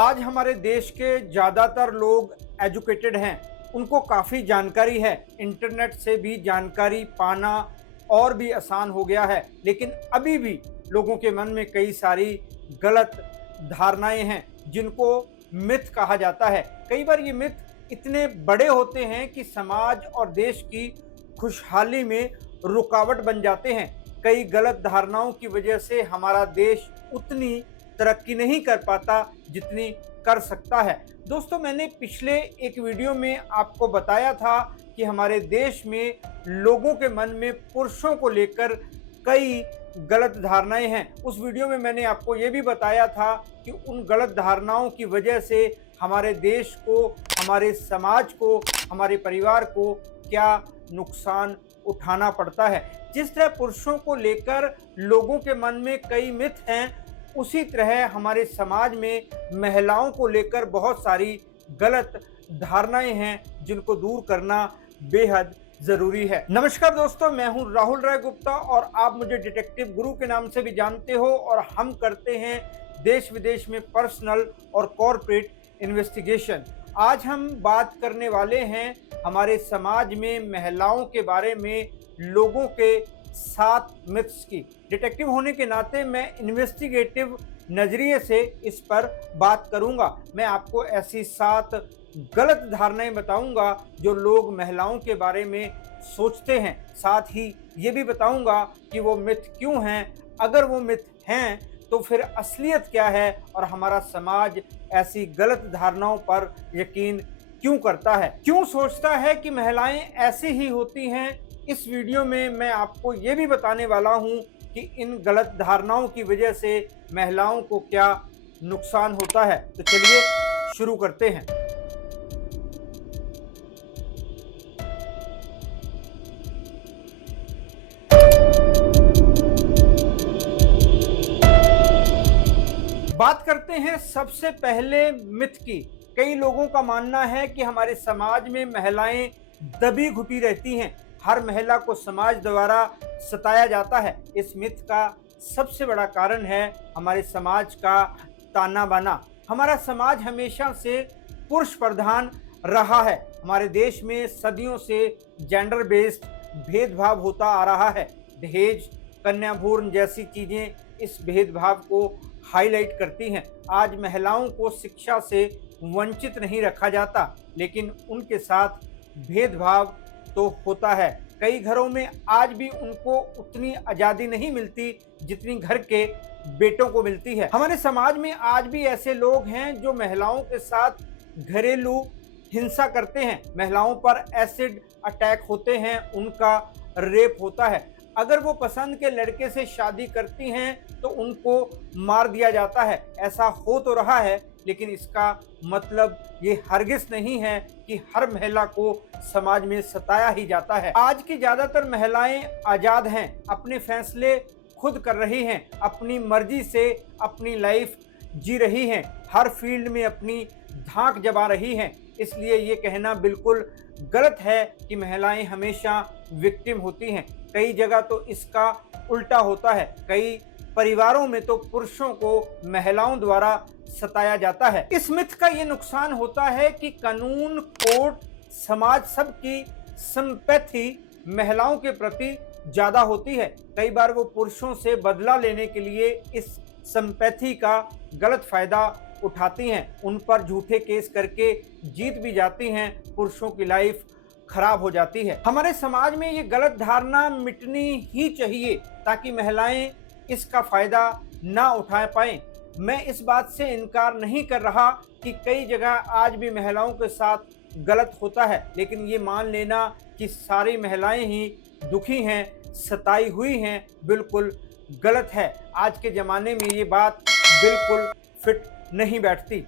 आज हमारे देश के ज़्यादातर लोग एजुकेटेड हैं, उनको काफ़ी जानकारी है। इंटरनेट से भी जानकारी पाना और भी आसान हो गया है, लेकिन अभी भी लोगों के मन में कई सारी गलत धारणाएं हैं जिनको मिथ कहा जाता है। कई बार ये मिथ इतने बड़े होते हैं कि समाज और देश की खुशहाली में रुकावट बन जाते हैं। कई गलत धारणाओं की वजह से हमारा देश उतनी तरक्की नहीं कर पाता जितनी कर सकता है। दोस्तों, मैंने पिछले एक वीडियो में आपको बताया था कि हमारे देश में लोगों के मन में पुरुषों को लेकर कई गलत धारणाएं हैं। उस वीडियो में मैंने आपको ये भी बताया था कि उन गलत धारणाओं की वजह से हमारे देश को, हमारे समाज को, हमारे परिवार को क्या नुकसान उठाना पड़ता है। जिस तरह पुरुषों को लेकर लोगों के मन में कई मिथ हैं, उसी तरह हमारे समाज में महिलाओं को लेकर बहुत सारी गलत धारणाएं हैं जिनको दूर करना बेहद जरूरी है। नमस्कार दोस्तों, मैं हूं राहुल राय गुप्ता और आप मुझे डिटेक्टिव गुरु के नाम से भी जानते हो और हम करते हैं देश विदेश में पर्सनल और कॉर्पोरेट इन्वेस्टिगेशन। आज हम बात करने वाले हैं हमारे समाज में महिलाओं के बारे में लोगों के 7 मिथ्स की। डिटेक्टिव होने के नाते मैं इन्वेस्टिगेटिव नजरिए से इस पर बात करूंगा। मैं आपको ऐसी 7 गलत धारणाएं बताऊंगा जो लोग महिलाओं के बारे में सोचते हैं। साथ ही ये भी बताऊंगा कि वो मिथ क्यों हैं, अगर वो मिथ हैं तो फिर असलियत क्या है और हमारा समाज ऐसी गलत धारणाओं पर यकीन क्यों करता है, क्यों सोचता है कि महिलाएं ऐसी ही होती हैं। इस वीडियो में मैं आपको ये भी बताने वाला हूं कि इन गलत धारणाओं की वजह से महिलाओं को क्या नुकसान होता है। तो चलिए शुरू करते हैं। बात करते हैं सबसे पहले मिथ की। कई लोगों का मानना है कि हमारे समाज में महिलाएं दबी घुटी रहती हैं, हर महिला को समाज द्वारा सताया जाता है। इस मिथ का सबसे बड़ा कारण है हमारे समाज का ताना बाना। हमारा समाज हमेशा से पुरुष प्रधान रहा है। हमारे देश में सदियों से जेंडर बेस्ड भेदभाव होता आ रहा है। दहेज, कन्या भ्रूण जैसी चीजें इस भेदभाव को हाईलाइट करती हैं। आज महिलाओं को शिक्षा से वंचित नहीं रखा जाता, लेकिन उनके साथ भेदभाव तो होता है। कई घरों में आज भी उनको उतनी आज़ादी नहीं मिलती जितनी घर के बेटों को मिलती है। हमारे समाज में आज भी ऐसे लोग हैं जो महिलाओं के साथ घरेलू हिंसा करते हैं। महिलाओं पर एसिड अटैक होते हैं, उनका रेप होता है। अगर वो पसंद के लड़के से शादी करती हैं तो उनको मार दिया जाता है। ऐसा हो तो रहा है, लेकिन इसका मतलब ये हरगिज नहीं है कि हर महिला को समाज में सताया ही जाता है। आज की ज़्यादातर महिलाएं आज़ाद हैं, अपने फैसले खुद कर रही हैं, अपनी मर्जी से अपनी लाइफ जी रही हैं, हर फील्ड में अपनी धाक जमा रही हैं। इसलिए ये कहना बिल्कुल गलत है कि महिलाएं हमेशा विक्टिम होती हैं। कई जगह तो इसका उल्टा होता है। कई परिवारों में तो पुरुषों को महिलाओं द्वारा सताया जाता है। इस मिथ का ये नुकसान होता है कि कानून, कोर्ट, समाज सबकी सिंपैथी महिलाओं के प्रति ज्यादा होती है। कई बार वो पुरुषों से बदला लेने के लिए इस सिंपैथी का गलत फायदा उठाती हैं, उन पर झूठे केस करके जीत भी जाती हैं, पुरुषों की लाइफ खराब हो जाती है। हमारे समाज में ये गलत धारणा मिटनी ही चाहिए ताकि महिलाएं इसका फायदा ना उठा पाएं। मैं इस बात से इनकार नहीं कर रहा कि कई जगह आज भी महिलाओं के साथ गलत होता है, लेकिन ये मान लेना कि सारी महिलाएं ही दुखी हैं, सताई हुई हैं, बिल्कुल गलत है। आज के ज़माने में ये बात बिल्कुल फिट नहीं बैठती।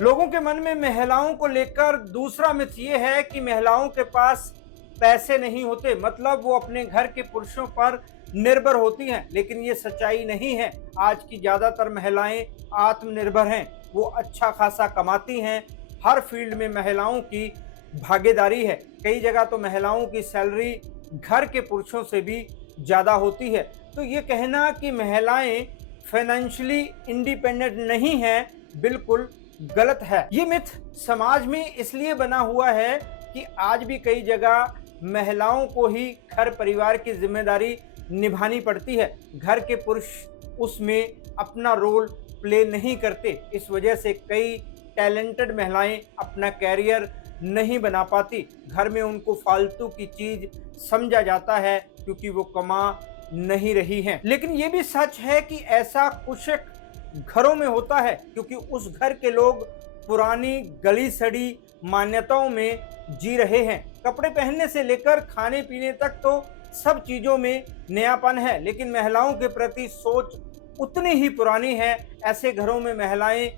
लोगों के मन में महिलाओं को लेकर दूसरा मिथ ये है कि महिलाओं के पास पैसे नहीं होते, मतलब वो अपने घर के पुरुषों पर निर्भर होती हैं, लेकिन ये सच्चाई नहीं है। आज की ज़्यादातर महिलाएं आत्मनिर्भर हैं, वो अच्छा खासा कमाती हैं, हर फील्ड में महिलाओं की भागीदारी है। कई जगह तो महिलाओं की सैलरी घर के पुरुषों से भी ज़्यादा होती है। तो ये कहना कि महिलाएं फाइनेंशियली इंडिपेंडेंट नहीं हैं, बिल्कुल गलत है। ये मिथ समाज में इसलिए बना हुआ है कि आज भी कई जगह महिलाओं को ही घर परिवार की जिम्मेदारी निभानी पड़ती है। घर के पुरुष उसमें अपना रोल प्ले नहीं करते। इस वजह से कई टैलेंटेड महिलाएं अपना कैरियर नहीं बना पाती। घर में उनको फालतू की चीज समझा जाता है क्योंकि वो कमा नहीं रही हैं। लेकिन ये भी सच है कि ऐसा कुछ घरों में होता है क्योंकि उस घर के लोग पुरानी गली सड़ी मान्यताओं में जी रहे हैं। कपड़े पहनने से लेकर खाने पीने तक तो सब चीजों में नयापन है, लेकिन महिलाओं के प्रति सोच उतनी ही पुरानी है। ऐसे घरों में महिलाएं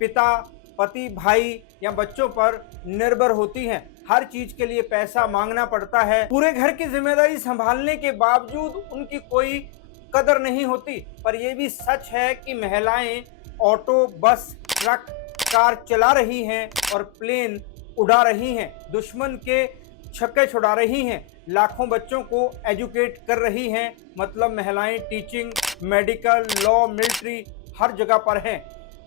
पिता, पति, भाई या बच्चों पर निर्भर होती हैं। हर चीज के लिए पैसा मांगना पड़ता है। पूरे घर की जिम्मेदारी संभालने के बावजूद उनकी कोई कदर नहीं होती। पर यह भी सच है कि महिलाएं ऑटो, बस, ट्रक, कार चला रही हैं और प्लेन उड़ा रही हैं, दुश्मन के छक्के छुड़ा रही हैं, लाखों बच्चों को एजुकेट कर रही हैं। मतलब महिलाएं टीचिंग, मेडिकल, लॉ, मिलिट्री हर जगह पर हैं।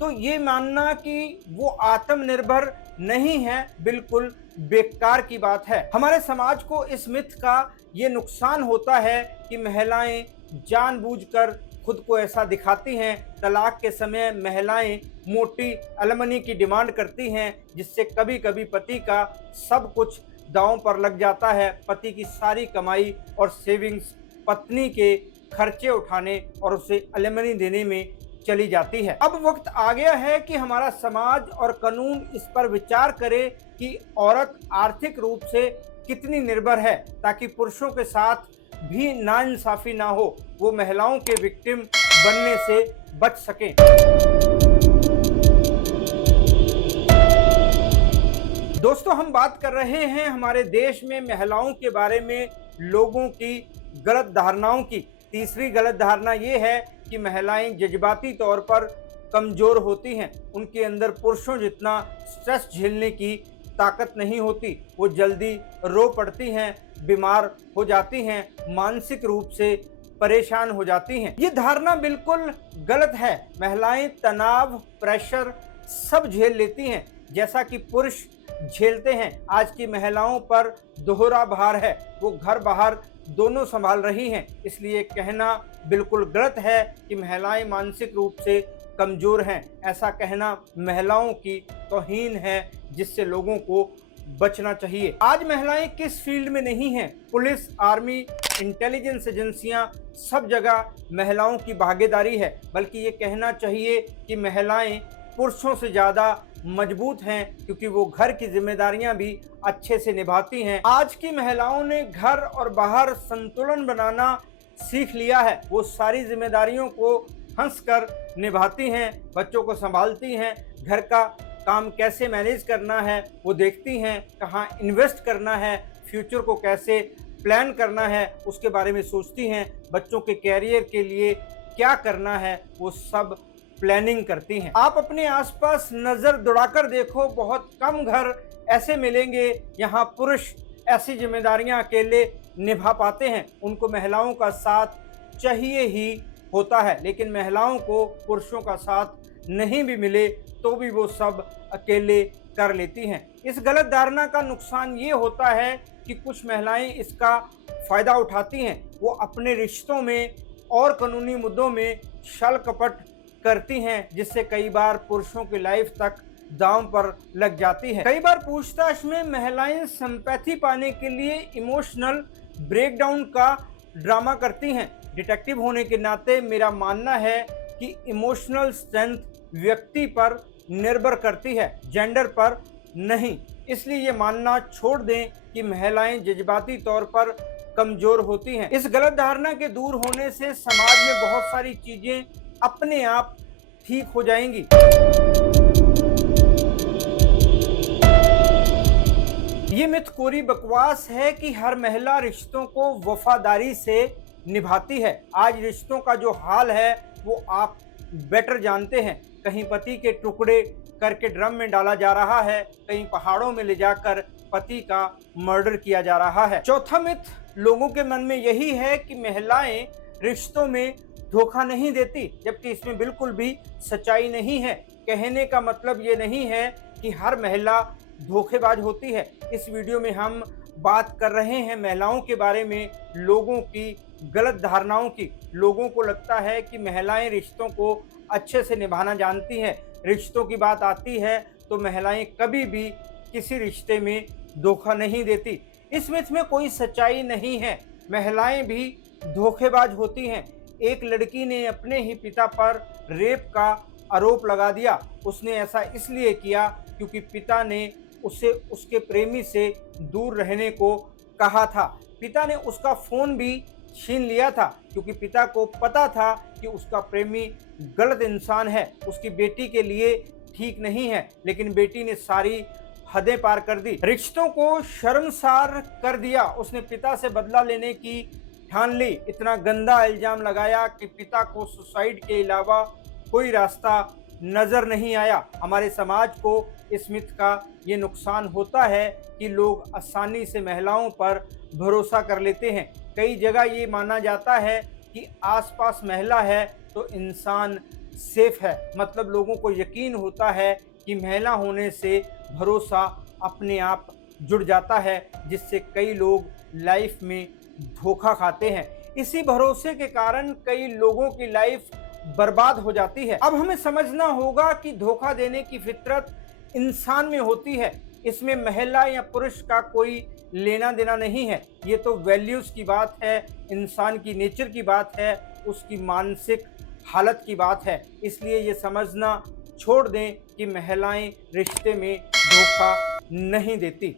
तो ये मानना कि वो आत्मनिर्भर नहीं है, बिल्कुल बेकार की बात है। हमारे समाज को इस मिथ का ये नुकसान होता है कि महिलाएं जानबूझकर खुद को ऐसा दिखाती हैं। तलाक के समय महिलाएं मोटी एलिमनी की डिमांड करती हैं, जिससे कभी कभी पति का सब कुछ दांव पर लग जाता है। पति की सारी कमाई और सेविंग्स पत्नी के खर्चे उठाने और उसे एलिमनी देने में चली जाती है। अब वक्त आ गया है कि हमारा समाज और कानून इस पर विचार करे कि औरत आर्थिक रूप से कितनी निर्भर है, ताकि पुरुषों के साथ भी नाइंसाफी ना हो, वो महिलाओं के विक्टिम बनने से बच सकें। दोस्तों, हम बात कर रहे हैं हमारे देश में महिलाओं के बारे में लोगों की गलत धारणाओं की। तीसरी गलत धारणा ये है कि महिलाएं जज्बाती तौर पर कमजोर होती हैं। उनके अंदर पुरुषों जितना स्ट्रेस झेलने की ताकत नहीं होती। वो जल्दी रो पड़ती हैं, बीमार हो जाती हैं, मानसिक रूप से परेशान हो जाती हैं। ये धारणा बिल्कुल गलत है। महिलाएं तनाव, प्रेशर सब झेल लेती हैं, जैसा कि पुरुष झेलते हैं। आज की महिलाओं पर दोहरा भार है, वो घर बाहर दोनों संभाल रही हैं। इसलिए कहना बिल्कुल गलत है कि महिलाएं मानसिक रूप से कमजोर हैं। ऐसा कहना महिलाओं की तौहीन है, जिससे लोगों को बचना चाहिए। आज महिलाएं किस फील्ड में नहीं हैं? पुलिस, आर्मी, इंटेलिजेंस एजेंसियां, सब जगह महिलाओं की भागीदारी है। बल्कि ये कहना चाहिए कि महिलाएं पुरुषों से ज़्यादा मजबूत हैं, क्योंकि वो घर की जिम्मेदारियां भी अच्छे से निभाती हैं। आज की महिलाओं ने घर और बाहर संतुलन बनाना सीख लिया है। वो सारी जिम्मेदारियों को हंसकर निभाती हैं, बच्चों को संभालती हैं, घर का काम कैसे मैनेज करना है वो देखती हैं, कहाँ इन्वेस्ट करना है, फ्यूचर को कैसे प्लान करना है उसके बारे में सोचती हैं, बच्चों के कैरियर के लिए क्या करना है वो सब प्लानिंग करती हैं। आप अपने आसपास नज़र दौड़ाकर देखो, बहुत कम घर ऐसे मिलेंगे यहाँ पुरुष ऐसी जिम्मेदारियाँ अकेले निभा पाते हैं। उनको महिलाओं का साथ चाहिए ही होता है, लेकिन महिलाओं को पुरुषों का साथ नहीं भी मिले तो भी वो सब अकेले कर लेती हैं। इस गलत धारणा का नुकसान ये होता है कि कुछ महिलाएं इसका फ़ायदा उठाती हैं। वो अपने रिश्तों में और कानूनी मुद्दों में छल कपट करती हैं, जिससे कई बार पुरुषों की लाइफ तक दांव पर लग जाती है। कई बार पूछताछ में महिलाएं सिंपैथी पाने के लिए इमोशनल ब्रेकडाउन का ड्रामा करती हैं। डिटेक्टिव होने के नाते मेरा मानना है कि इमोशनल स्ट्रेंथ व्यक्ति पर निर्भर करती है, जेंडर पर नहीं। इसलिए ये मानना छोड़ दें कि महिलाएं जज्बाती तौर पर कमजोर होती हैं। इस गलत धारणा के दूर होने से समाज में बहुत सारी चीजें अपने आप ठीक हो जाएंगी। ये मिथ कोरी बकवास है कि हर महिला रिश्तों को वफादारी से निभाती है। आज रिश्तों का जो हाल है वो आप बेटर जानते हैं। कहीं पति के टुकड़े करके ड्रम में डाला जा रहा है, कहीं पहाड़ों में ले जाकर पति का मर्डर किया जा रहा है। चौथा मिथ लोगों के मन में यही है कि महिलाएं रिश्तों में धोखा नहीं देती, जबकि इसमें बिल्कुल भी सच्चाई नहीं है। कहने का मतलब ये नहीं है कि हर महिला धोखेबाज होती है। इस वीडियो में हम बात कर रहे हैं महिलाओं के बारे में, लोगों की गलत धारणाओं की। लोगों को लगता है कि महिलाएं रिश्तों को अच्छे से निभाना जानती हैं। रिश्तों की बात आती है तो महिलाएं कभी भी किसी रिश्ते में धोखा नहीं देती। इस मिथ में कोई सच्चाई नहीं है। महिलाएं भी धोखेबाज होती हैं। एक लड़की ने अपने ही पिता पर रेप का आरोप लगा दिया। उसने ऐसा इसलिए किया क्योंकि पिता ने उसे उसके प्रेमी से दूर रहने को कहा था। पिता ने उसका फ़ोन भी छीन लिया था क्योंकि पिता को पता था कि उसका प्रेमी गलत इंसान है, उसकी बेटी के लिए ठीक नहीं है। लेकिन बेटी ने सारी हदें पार कर दी, रिश्तों को शर्मसार कर दिया। उसने पिता से बदला लेने की ठान ली। इतना गंदा इल्जाम लगाया कि पिता को सुसाइड के अलावा कोई रास्ता नजर नहीं आया। हमारे समाज को इस मिथ का ये नुकसान होता है कि लोग आसानी से महिलाओं पर भरोसा कर लेते हैं। कई जगह ये माना जाता है कि आसपास महिला है तो इंसान सेफ है, मतलब लोगों को यकीन होता है कि महिला होने से भरोसा अपने आप जुड़ जाता है, जिससे कई लोग लाइफ में धोखा खाते हैं। इसी भरोसे के कारण कई लोगों की लाइफ बर्बाद हो जाती है। अब हमें समझना होगा कि धोखा देने की फितरत इंसान में होती है। इसमें महिला या पुरुष का कोई लेना देना नहीं है। ये तो वैल्यूज़ की बात है, इंसान की नेचर की बात है, उसकी मानसिक हालत की बात है। इसलिए ये समझना छोड़ दें कि महिलाएं रिश्ते में धोखा नहीं देती।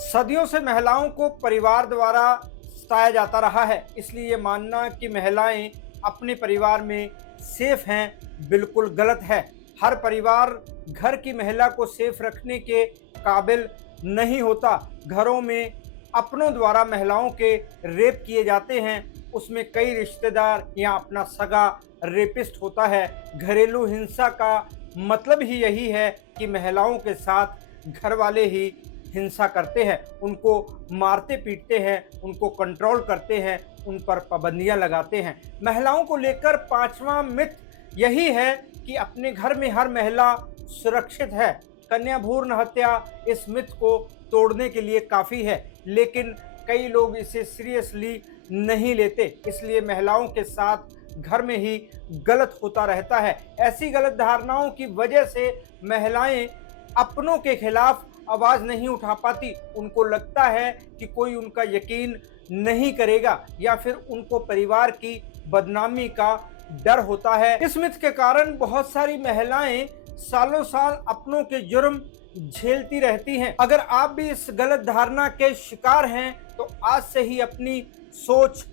सदियों से महिलाओं को परिवार द्वारा सताया जाता रहा है, इसलिए ये मानना कि महिलाएं अपने परिवार में सेफ हैं बिल्कुल गलत है। हर परिवार घर की महिला को सेफ रखने के काबिल नहीं होता। घरों में अपनों द्वारा महिलाओं के रेप किए जाते हैं, उसमें कई रिश्तेदार या अपना सगा रेपिस्ट होता है। घरेलू हिंसा का मतलब ही यही है कि महिलाओं के साथ घर वाले ही हिंसा करते हैं, उनको मारते पीटते हैं, उनको कंट्रोल करते हैं, उन पर पाबंदियां लगाते हैं। महिलाओं को लेकर पांचवा मिथ यही है कि अपने घर में हर महिला सुरक्षित है। कन्या भ्रूण हत्या इस मिथ को तोड़ने के लिए काफ़ी है, लेकिन कई लोग इसे सीरियसली नहीं लेते, इसलिए महिलाओं के साथ घर में ही गलत होता रहता है। ऐसी गलत धारणाओं की वजह से महिलाएं अपनों के खिलाफ आवाज़ नहीं उठा पाती। उनको लगता है कि कोई उनका यकीन नहीं करेगा या फिर उनको परिवार की बदनामी का डर होता है। इस मिथ के कारण बहुत सारी महिलाएं सालों साल अपनों के जुर्म झेलती रहती हैं। अगर आप भी इस गलत धारणा के शिकार हैं तो आज से ही अपनी सोच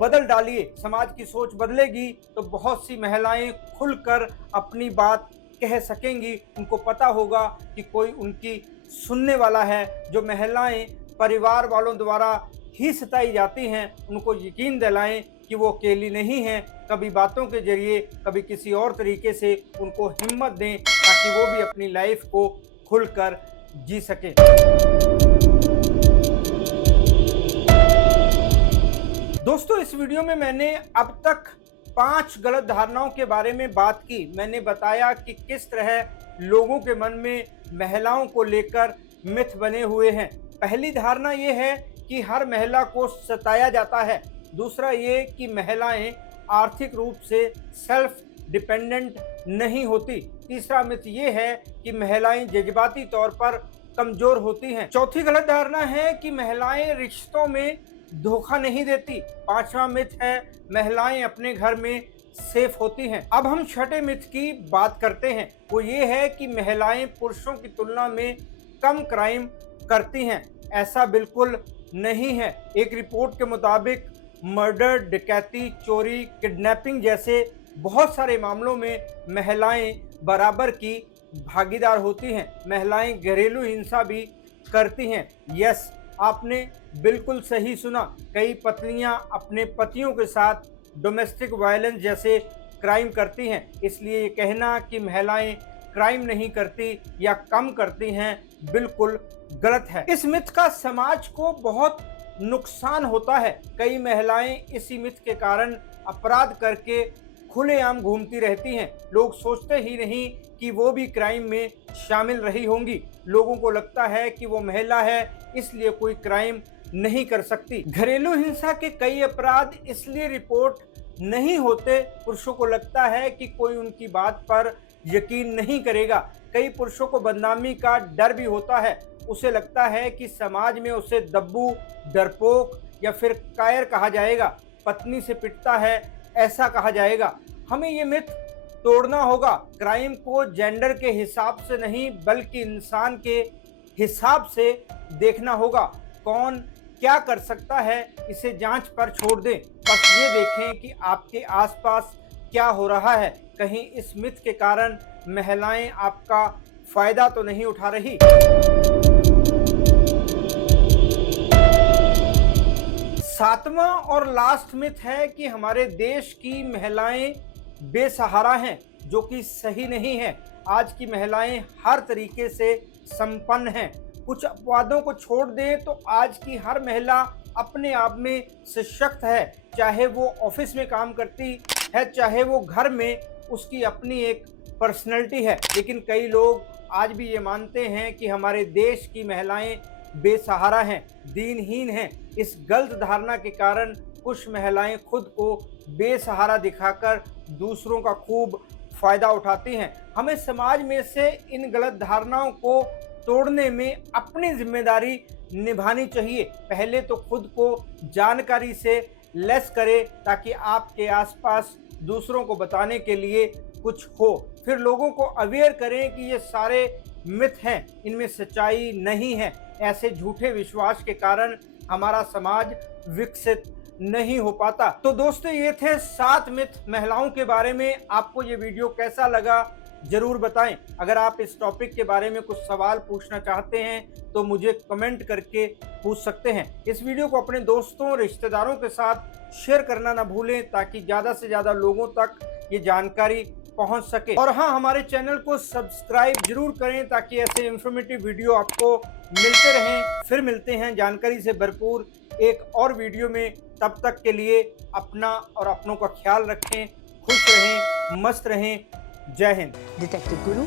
बदल डालिए। समाज की सोच बदलेगी तो बहुत सी महिलाएं खुलकर अपनी बात कह सकेंगी। उनको पता होगा कि कोई उनकी सुनने वाला है। जो महिलाएं परिवार वालों द्वारा ही सताई जाती हैं, उनको यकीन दिलाएं कि वो अकेली नहीं हैं। कभी बातों के जरिए, कभी किसी और तरीके से उनको हिम्मत दें ताकि वो भी अपनी लाइफ को खुलकर जी सकें। दोस्तों, इस वीडियो में मैंने अब तक 5 गलत धारणाओं के बारे में बात की। मैंने बताया कि किस तरह लोगों के मन में महिलाओं को लेकर मिथ बने हुए हैं। पहली धारणा ये है कि हर महिला को सताया जाता है। दूसरा ये कि महिलाएं आर्थिक रूप से सेल्फ डिपेंडेंट नहीं होती। तीसरा मिथ ये है कि महिलाएं जज्बाती तौर पर कमजोर होती हैं। चौथी गलत धारणा है कि महिलाएं रिश्तों में धोखा नहीं देती। पांचवा मिथ है महिलाएं अपने घर में सेफ होती हैं। अब हम छठे मिथ की बात करते हैं। वो ये है कि महिलाएं पुरुषों की तुलना में कम क्राइम करती हैं। ऐसा बिल्कुल नहीं है। एक रिपोर्ट के मुताबिक मर्डर, डकैती, चोरी, किडनैपिंग जैसे बहुत सारे मामलों में महिलाएं बराबर की भागीदार होती हैं। महिलाएं घरेलू हिंसा भी करती हैं। यस, आपने बिल्कुल सही सुना। कई पत्नियां अपने पतियों के साथ डोमेस्टिक वायलेंस जैसे क्राइम करती हैं। इसलिए ये कहना कि महिलाएं क्राइम नहीं करती या कम करती हैं, बिल्कुल गलत है। इस मिथ का समाज को बहुत नुकसान होता है। कई महिलाएं इसी मिथ के कारण अपराध करके खुलेआम घूमती रहती हैं। लोग सोचते ही नहीं कि वो भी क्राइम में शामिल रही होंगी। लोगों को लगता है कि वो महिला है, इसलिए कोई क्राइम नहीं कर सकती। घरेलू हिंसा के कई अपराध इसलिए रिपोर्ट नहीं होते, पुरुषों को लगता है कि कोई उनकी बात पर यकीन नहीं करेगा। कई पुरुषों को बदनामी का डर भी होता है। उसे लगता है कि समाज में उसे दब्बू, डरपोक या फिर कायर कहा जाएगा। पत्नी से पिटता है, ऐसा कहा जाएगा। हमें ये मिथ तोड़ना होगा। क्राइम को जेंडर के हिसाब से नहीं, बल्कि इंसान के हिसाब से देखना होगा। कौन क्या कर सकता है, इसे जांच पर छोड़ दें। बस ये देखें कि आपके आसपास क्या हो रहा है। कहीं इस मिथ के कारण महिलाएं आपका फायदा तो नहीं उठा रही। सातवां और लास्ट मिथ है कि हमारे देश की महिलाएं बेसहारा हैं, जो कि सही नहीं है। आज की महिलाएं हर तरीके से संपन्न हैं। कुछ अपवादों को छोड़ दें तो आज की हर महिला अपने आप में सशक्त है। चाहे वो ऑफिस में काम करती है, चाहे वो घर में उसकी अपनी एक पर्सनैलिटी है। लेकिन कई लोग आज भी ये मानते हैं कि हमारे देश की महिलाएं बेसहारा हैं, दीनहीन हैं। इस गलत धारणा के कारण कुछ महिलाएं खुद को बेसहारा दिखाकर दूसरों का खूब फायदा उठाती हैं। हमें समाज में से इन गलत धारणाओं को तोड़ने में अपनी जिम्मेदारी निभानी चाहिए। पहले तो खुद को जानकारी से लेस करें, ताकि आपके आसपास दूसरों को बताने के लिए कुछ हो। फिर लोगों को अवेयर करें कि ये सारे मिथ हैं, इनमें सच्चाई नहीं है। ऐसे झूठे विश्वास के कारण हमारा समाज विकसित नहीं हो पाता। तो दोस्तों, ये थे 7 मिथ महिलाओं के बारे में। आपको ये वीडियो कैसा लगा जरूर बताएं। अगर आप इस टॉपिक के बारे में कुछ सवाल पूछना चाहते हैं तो मुझे कमेंट करके पूछ सकते हैं। इस वीडियो को अपने दोस्तों, रिश्तेदारों के साथ शेयर करना ना भूलें, ताकि ज़्यादा से ज़्यादा लोगों तक ये जानकारी पहुंच सके। और हाँ, हमारे चैनल को सब्सक्राइब जरूर करें, ताकि ऐसे इंफॉर्मेटिव वीडियो आपको मिलते रहें। फिर मिलते हैं जानकारी से भरपूर एक और वीडियो में। तब तक के लिए अपना और अपनों का ख्याल रखें, खुश रहें, मस्त रहें। जय हिंद। डिटेक्टिव गुरु